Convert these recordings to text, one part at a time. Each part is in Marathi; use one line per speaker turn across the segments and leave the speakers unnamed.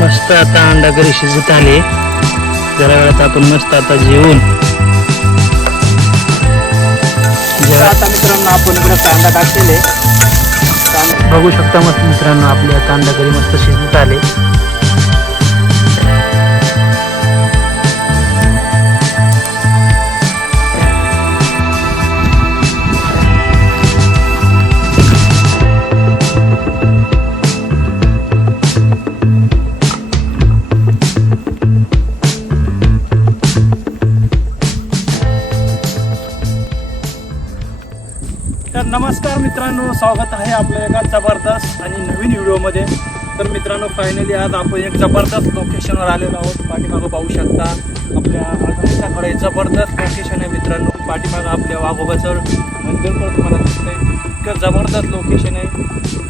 मस्त आता अंडा करी शिजत आले जरा वेळात आपण मस्त आता जेवून.
आता मित्रांनो आपण इकडे कांदा टाकलेले.
बघू शकता मस्त मित्रांनो आपले आता अंडा करी मस्त शिजत आले
नमस्कार मित्रांनो स्वागत आहे आपल्या एका जबरदस्त आणि नवीन व्हिडिओमध्ये. तर मित्रांनो फायनली आज आपण एक जबरदस्त लोकेशनवर आलेलो आहोत. पाठीमागं पाहू शकता आपल्या आजच्याकडे जबरदस्त लोकेशन आहे मित्रांनो. पाठीमागं आपल्या वाघोबाचं मंदिर पण तुम्हाला दिसतंय. इतकं जबरदस्त लोकेशन आहे.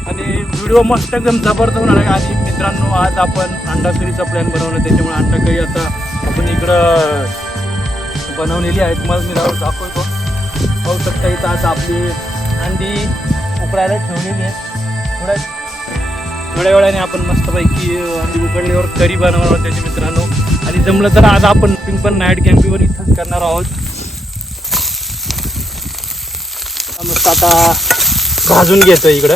आणि व्हिडिओ मस्त एकदम जबरदस्त होणार आहे. आणि मित्रांनो आज आपण अंडाकरीचा प्लॅन बनवला. त्याच्यामुळे अंडाकरी आता आपण इकडं बनवलेली आहे तुम्हाला मी दाखवतो. पाहू शकता इथं आज आपली अंडी उकडायला ठेवलेली आहे. थोड्या थोड्या वेळाने आपण मस्तपैकी अंडी उकडल्यावर करी बनवणार आहोत त्याच्या मित्रांनो. आणि जमलं तर आज आपण पण नाईट कॅम्पिंगवर इथंच करणार आहोत. मस्त आता भाजून घेतो इकडं.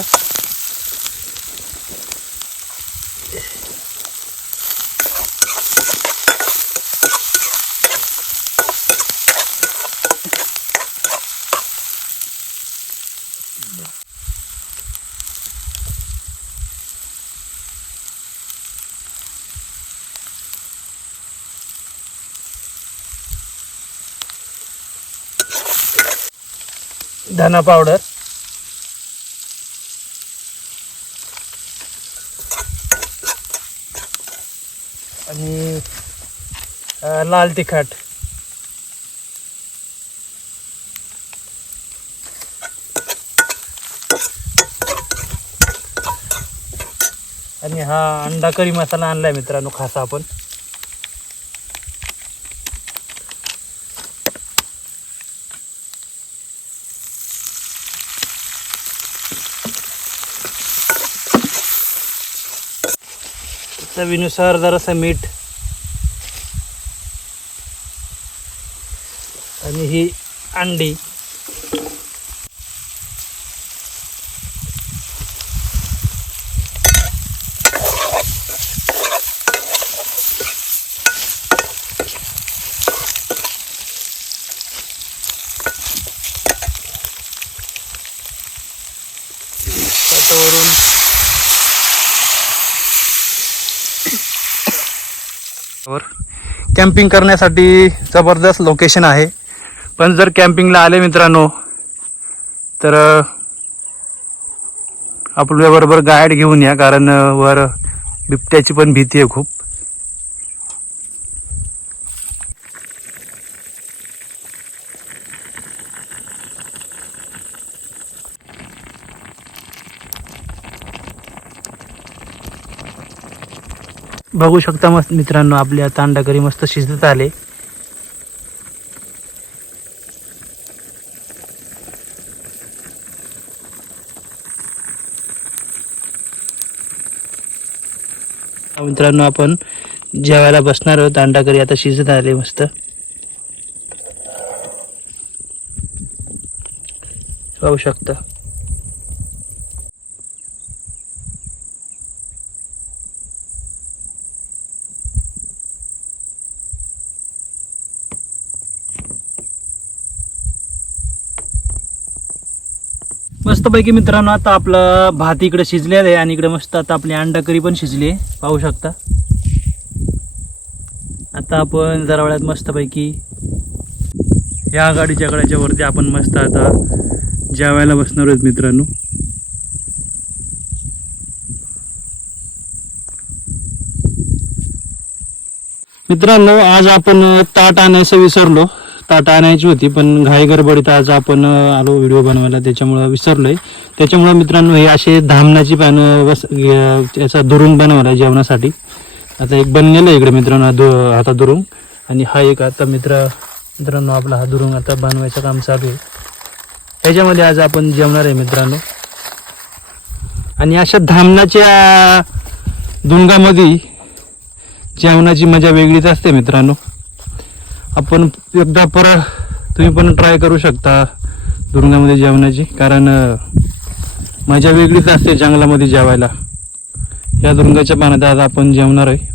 धना पावडर. आणि लाल तिखट. आणि हा अंडा करी मसाला आणलाय मित्रांनो खासा आपण. चवीनुसार जरासं मीठ. आणि ही अंडी. त्याच्यावरून कॅम्पिंग करण्यासाठी जबरदस्त लोकेशन आहे. पण जर कॅम्पिंगला आले मित्रांनो तर आपल्याबरोबर गाईड घेऊन या कारण वर बिबट्याची पण भीती आहे खूप. बघू शकता मस्त मित्रांनो आपल्या आता अंडा मस्त शिजत आले. मित्रांनो आपण जेवायला बसणार आहोत. अंडा आता शिजत आले मस्त. पाहू शकता. मस्तपैकी मित्रांनो आता आपलं भात इकडे शिजलेलं आहे आणि इकडे मस्त आता आपली अंडा करी पण शिजली आहे. पाहू शकता. आता आपण जरा वेळात मस्तपैकी या गाडीच्या गळ्याच्या वरती आपण मस्त आता जेवायला बसणार आहोत मित्रांनो. मित्रांनो आज आपण ताट आणायचं विसरलो. ताट आणायची होती पण घाई गडबडीत आज आपण आलो व्हिडिओ बनवायला त्याच्यामुळं विसरलोय. त्याच्यामुळं मित्रांनो हे असे धामणाची पानं बस याचा दुरुंग बनवला जेवणासाठी. आता एक बनलेलं आहे इकडे मित्रांनो दु आता दुरुंग. आणि हा एक आता मित्र मित्रांनो आपला हा दुरुंग आता बनवायचं काम चालू आहे. त्याच्यामध्ये आज आपण जेवणार आहे मित्रांनो. आणि अशा धामणाच्या दुंगामध्ये जेवणाची मजा वेगळीच असते मित्रांनो. आपण एकदा पर तुम्ही पण ट्राय करू शकता दुर्गामध्ये जेवणाची. कारण मजा वेगळीच असते जंगलामध्ये जेवायला. या दुर्गाच्या पाण्यात आज आपण जेवणार आहे.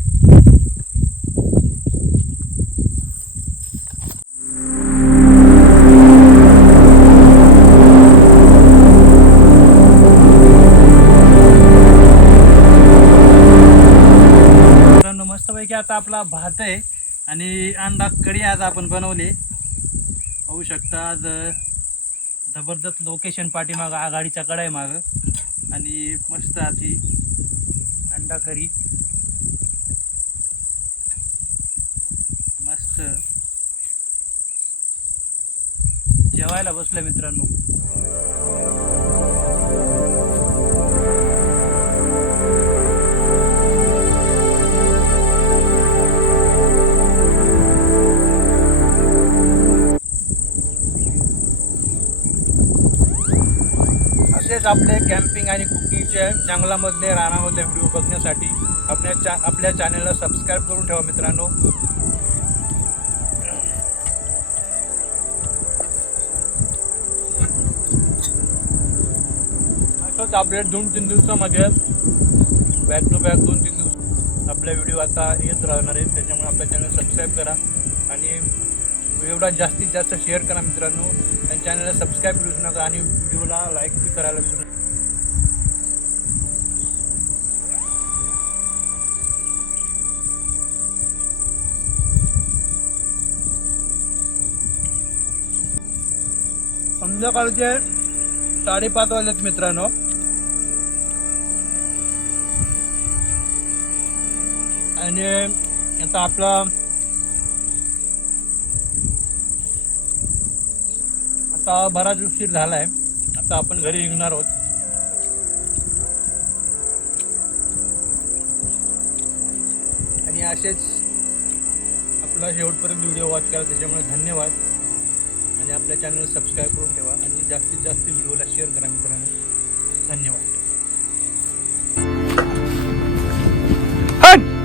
मस्तपैकी आता आपला भात आहे. आणि अंडा कढी आज आपण बनवली. होऊ शकता आज जबरदस्त लोकेशन पाठीमाग आघाडीचा कडाय आहे माग. आणि मस्त अशी अंडा करी. मस्त. जेवायला बसलं मित्रांनो. आपले कॅम्पिंग आणि कुकिंगचे जंगलामधले रानामधले व्हिडिओ बघण्यासाठी आपल्या चा आपल्या चॅनलला सबस्क्राईब करून ठेवा मित्रांनो. असंच अपडेट दोन तीन दिवसामध्ये बॅक टू बॅक दोन तीन दिवस आपला व्हिडिओ आता येत राहणार आहे त्याच्यामुळे आपल्या चॅनल सबस्क्राईब करा आणि एवढा जास्तीत जास्त शेअर करा मित्रांनो. आणि चॅनलला सबस्क्राईब करू नका आणि व्हिडिओला लाईक बी करायला विसरू नका संध्याकाळचे साडेपाच वाजलेत मित्रांनो. आणि आता आपला आता बराच उशीर झालाय. आता आपण घरी निघणार आहोत. आणि असेच आपला शेवटपर्यंत व्हिडिओ वॉच करा त्याच्यामुळे धन्यवाद. आणि आपल्या चॅनल सबस्क्राईब करून ठेवा आणि जास्तीत जास्त व्हिडिओला शेअर करा मित्रांनो. धन्यवाद. हट!